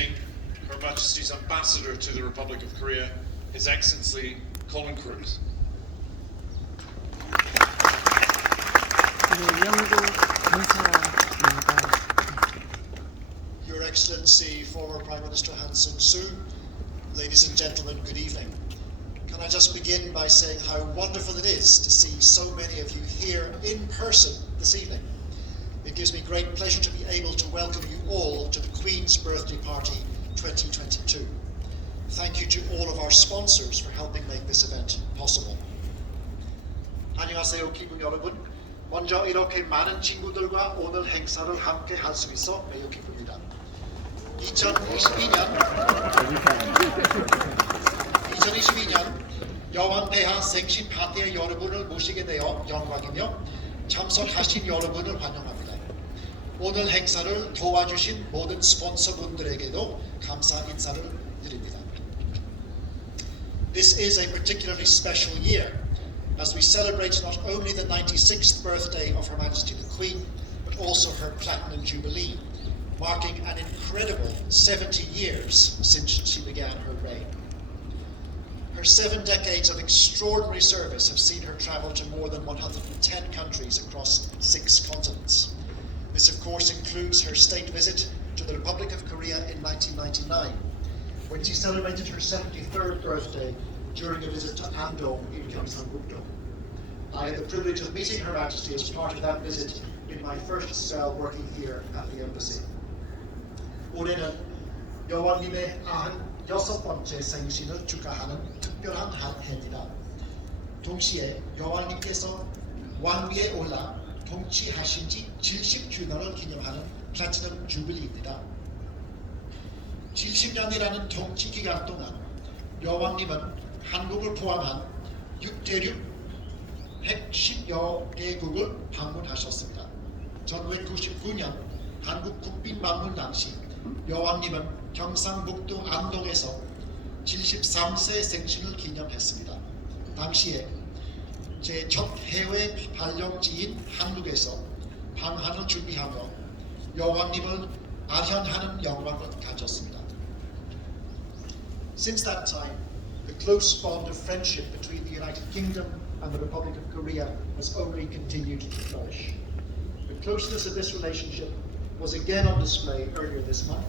introducing Her Majesty's Ambassador to the Republic of Korea, His Excellency Colin Cruz. Your Excellency, former Prime Minister Han Sung-soo, ladies and gentlemen, good evening. Can I just begin by saying how wonderful it is to see so many of you here in person this evening. It gives me great pleasure to be able to welcome you all to the Queen's Birthday Party 2022. Thank you to all of our sponsors for helping make this event possible. 안녕하세요, 기분 여러분. 먼저 이렇게 많은 친구들과 오늘 행사를 함께 할 수 있어 매우 기쁩니다. 2022년 여왕 폐하 생신 파티에 여러분을 모시게 되어 영광이며 참석하신 여러분을 환영합니다. 오늘 행사를 도와주신 모든 스폰서분들에게도 감사 인사를 드립니다. This is a particularly special year as we celebrate not only the 96th birthday of Her Majesty the Queen, but also her Platinum Jubilee, marking an incredible 70 years since she began her reign. Her 7 decades of extraordinary service have seen her travel to more than 110 countries across 6 continents. This of course includes her state visit to the Republic of Korea in 1999, when she celebrated her 73rd birthday during a visit to Andong in Gyeongsang-gukdo. I had the privilege of meeting Her Majesty as part of that visit in my first spell working here at the embassy. 올해는 여왕님의 96번째 생신을 축하하는 특별한 해입니다. 동시에 여왕님께서 왕위에 올라 통치하신 지 70주년을 기념하는 플래티넘 주빌리입니다. 70년이라는 통치 기간 동안 여왕님은 한국을 포함한 6대륙 110여 개국을 방문하셨습니다. 1999년 한국 국빈 방문 당시 여왕님은 경상북도 안동에서 73세 생신을 기념했습니다. 당시에 제 첫 해외 발령지인 한국에서 방한을 준비하며 여왕님을 아련하는 영광을 가졌습니다. Since that time, the close bond of friendship between the United Kingdom and the Republic of Korea has only continued to flourish. The closeness of this relationship was again on display earlier this month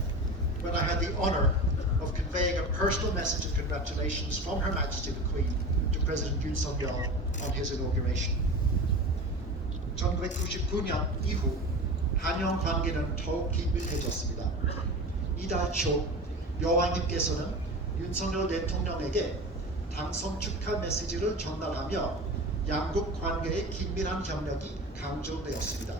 when I had the honour of conveying a personal message of congratulations from Her Majesty the Queen to President Yoon Suk-yeol on his inauguration. 1999년 이후 한영 관계는 더욱 긴밀해졌습니다. 이달 초 여왕님께서는 윤석열 대통령에게 당선 축하 메시지를 전달하며 양국 관계의 긴밀한 협력이 강조되었습니다.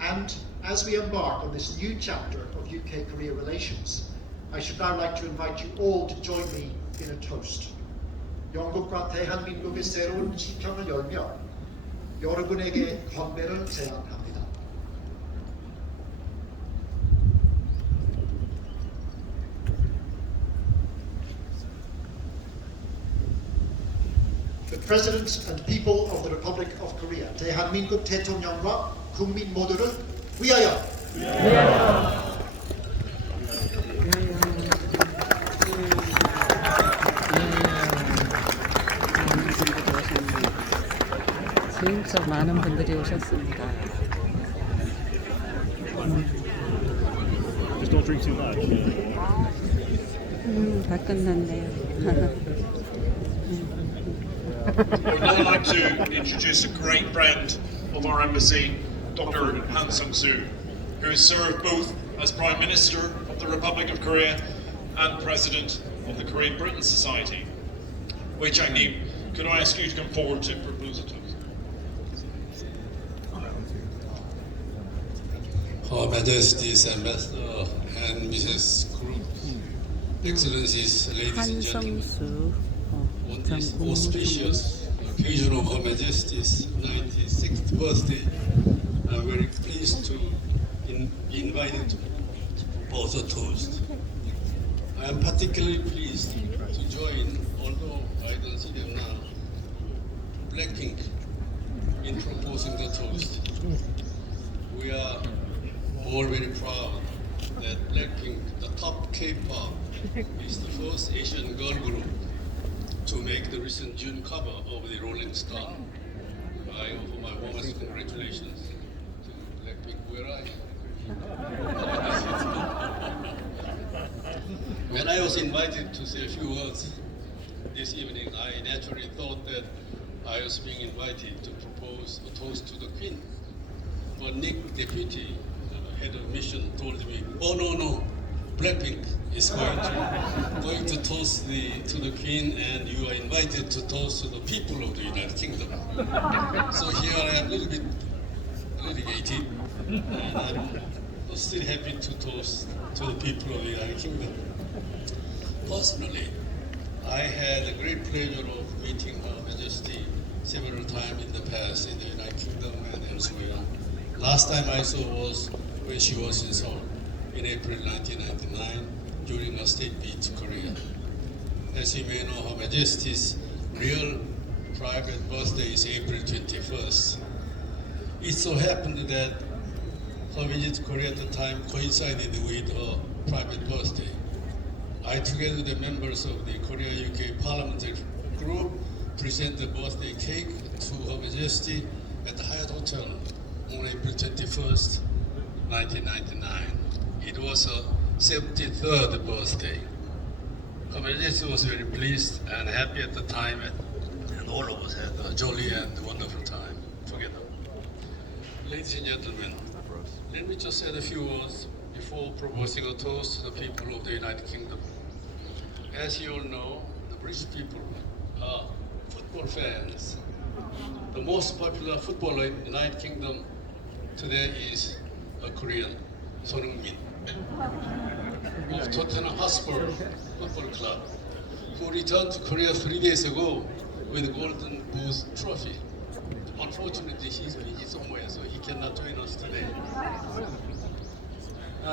And as we embark on this new chapter of UK-Korea relations, I should now like to invite you all to join me in a toast. 영국과 대한민국의 새로운 지평을 열며 여러분에게 건배를 제안합니다. The President and people of the Republic of Korea, 대한민국 대통령과 국민 모두를 위하여! 위하여! 진짜 많은 분들이 오셨습니다. Just don't drink too much. 다 끝났네요. I'd now like to introduce a great friend of our embassy, Dr. Han Sung-soo, who has served both as Prime Minister of the Republic of Korea and President of the Korean Britain Society. Wei Chang-nim, could I ask you to come forward to propose a toast? Her Majesty's Ambassador and Mrs. Cruz, Excellencies, ladies and gentlemen, on this auspicious occasion of Her Majesty's 96th birthday, I'm very pleased to be invited to propose a toast. I am particularly pleased to join, although I don't see them now, Blackpink in proposing the toast. We are all very proud that Blackpink, the top K-pop, is the first Asian girl group to make the recent June cover of the Rolling Stone. I offer my warmest congratulations to Blackpink. Where are you? When I was invited to say a few words this evening, I naturally thought that I was being invited to propose a toast to the Queen. But Nick, deputy head of mission, told me, "Oh no, Blackpink is going to toast to the Queen, and you are invited to toast to the people of the United Kingdom." So here I am, a little bit litigated, and I'm still happy to toast to the people of the United Kingdom. Personally, I had the great pleasure of meeting Her Majesty several times in the past in the United Kingdom and elsewhere. Last time I saw was when she was in Seoul in April 1999 during a state visit to Korea. As you may know, Her Majesty's real private birthday is April 21st. It so happened that her visit to Korea at the time coincided with her private birthday. I, together with the members of the Korea-UK Parliamentary Group, present the birthday cake to Her Majesty at the Hyatt Hotel on April 21st, 1999. It was her 73rd birthday. Her Majesty was very pleased and happy at the time, and all of us had a jolly and wonderful time together. Ladies and gentlemen, let me just say a few words before proposing a toast to the people of the United Kingdom. As you all know, the British people are football fans. The most popular footballer in the United Kingdom today is a Korean, Son Heung-min, of Tottenham Hotspur Football Club, who returned to Korea 3 days ago with the Golden Boot trophy. Unfortunately, he's busy somewhere, so he cannot join us today.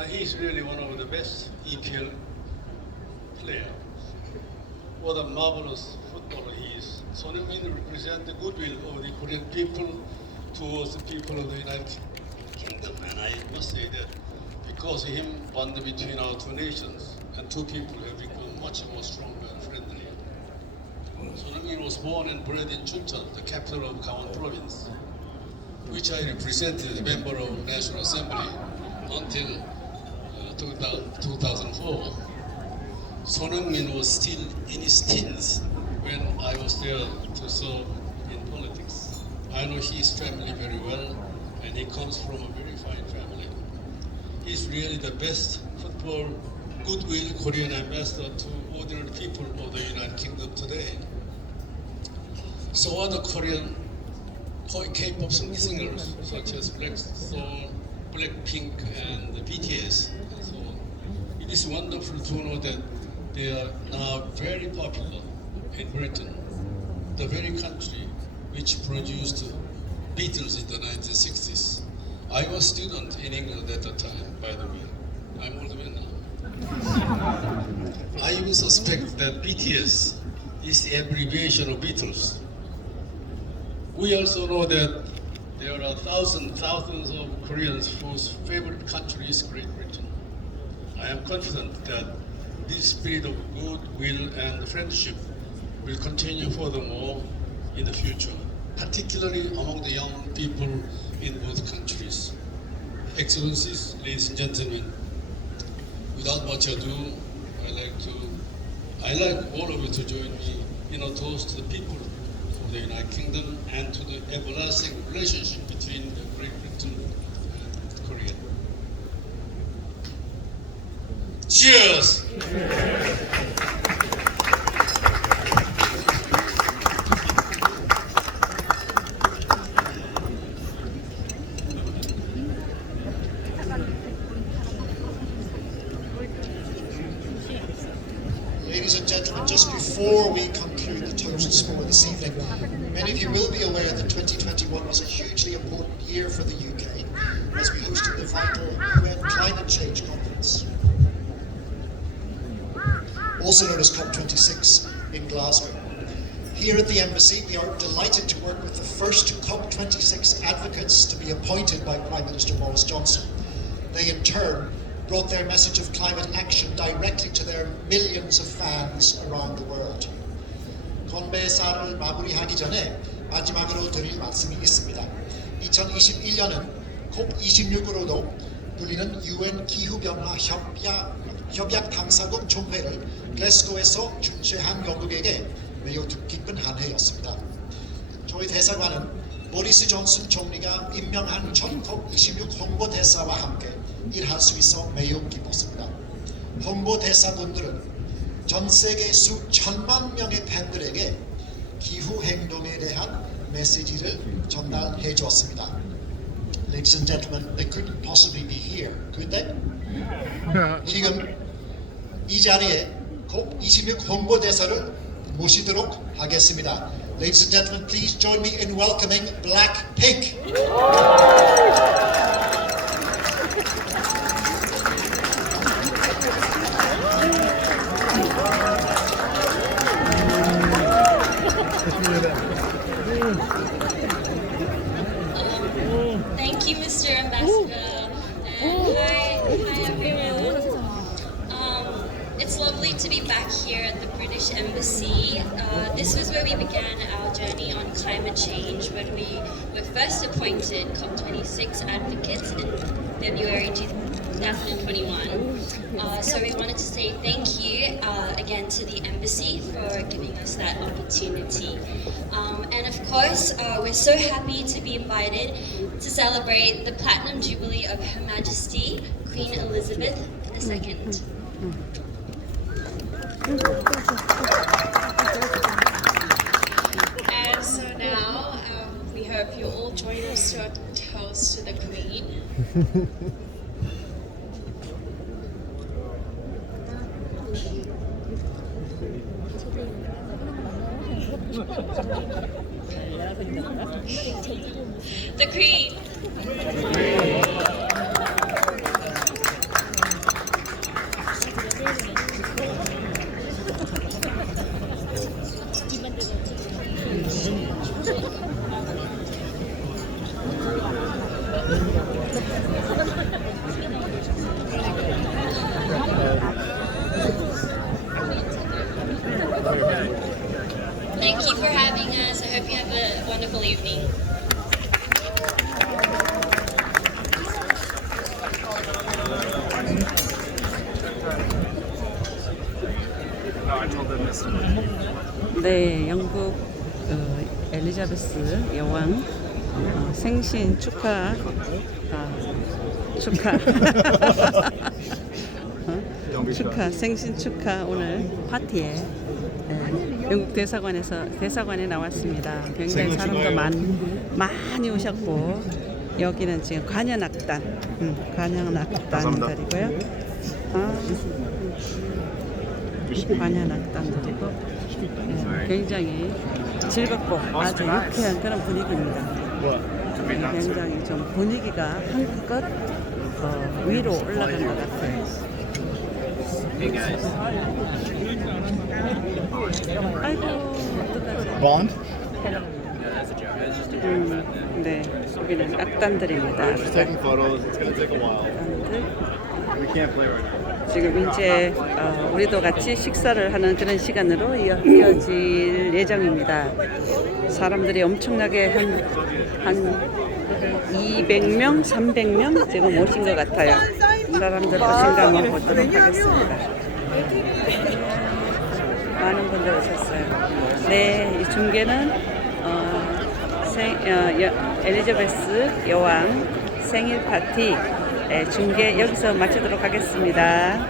He's really one of the best EPL players. What a marvelous footballer he is. Son Heung-min represents the goodwill of the Korean people towards the people of the United Kingdom. And I must say that because of him, bond between our two nations and two people have become much more stronger and friendly. Son Heung-min was born and bred in Chuncheon, the capital of Gangwon Province, which I represented as a member of National Assembly until 2004. Son Heung-min was still in his teens when I was there to serve in politics. I know his family very well, and he comes from a very fine family. He's really the best football goodwill Korean ambassador to ordinary people of the United Kingdom today. So are the Korean K-pop singers such as Blackpink and the BTS and so on. It is wonderful to know that they are now very popular in Britain, the very country which produced Beatles in the 1960s. I was a student in England at the time, by the way. I'm older man now. I even suspect that BTS is the abbreviation of Beatles. We also know that there are thousands of Koreans whose favorite country is Great Britain. I am confident that this spirit of goodwill and friendship will continue furthermore in the future, particularly among the young people in both countries. Excellencies, ladies and gentlemen, without much ado, I'd like all of you to join me in a toast to the people of the United Kingdom and to the everlasting relationship between Great Britain and Korea. Cheers! Ladies and gentlemen, just before we conclude the toasts for this evening, many of you will be aware that 2021 was a hugely important year for the UK as we hosted the vital UN Climate Change Conference, also known as COP26 in Glasgow. Here at the Embassy, we are delighted to work with the first COP26 advocates to be appointed by Prime Minister Boris Johnson. They in turn brought their message of climate action directly to their millions of fans around the world. 건배사를 마무리하기 전에 마지막으로 드릴 말씀이 있습니다. 2021년은 COP26으로도 불리는 UN 기후변화 협약 당사국 총회를 글래스고에서 주최한 영국에게 매우 뜻깊은 한 해였습니다. 저희 대사관은 보리스 존슨 총리가 임명한 첫 COP26 홍보대사와 함께 일할 수 있어 매우 기뻤습니다. 홍보대사분들은 전 세계 수천만 명의 팬들에게 기후 행동에 대한 메시지를 전달해 주었습니다. Ladies and gentlemen, they couldn't possibly be here, could they? 지금 이 자리에 COP26 홍보대사를 모시도록 하겠습니다. Ladies and gentlemen, please join me in welcoming Blackpink. Thank you, Mr. Ambassador. And hi everyone. It's lovely to be back here at the British Embassy. This was where we began our journey on climate change when we were first appointed COP26 advocates in February 2021. So we wanted to say thank you again to the Embassy for giving us that opportunity. And of course, we're so happy to be invited to celebrate the Platinum Jubilee of Her Majesty, Queen Elizabeth II. And so now, we hope you all join us to our toast to the Queen. The Queen. Thank you for having us. I hope you have a wonderful evening. 네, 영국 엘리자베스 여왕 생신 축하 생신 축하 오늘 파티에 영국 대사관에 나왔습니다. 굉장히 사람도 많이 오셨고 여기는 지금 관현악단들이고요. 관현악단들이고 굉장히 즐겁고 아주 유쾌한 그런 분위기입니다. 굉장히 좀 분위기가 한껏 위로 올라간 것 같아요. 아이고 어떡하지? Bond? 네, 여기는 악단들입니다. Just taking photos. It's gonna take a while. We can't play right now. 지금 이제 우리도 같이 식사를 하는 그런 시간으로 이어질 예정입니다. 사람들이 엄청나게 한 200명, 300명 지금 오신 것 같아요. 사람들 오신가 한번 보도록 하겠습니다. 많은 분들 오셨어요. 네, 이 중계는 엘리자베스 여왕 생일 파티 중계 여기서 마치도록 하겠습니다.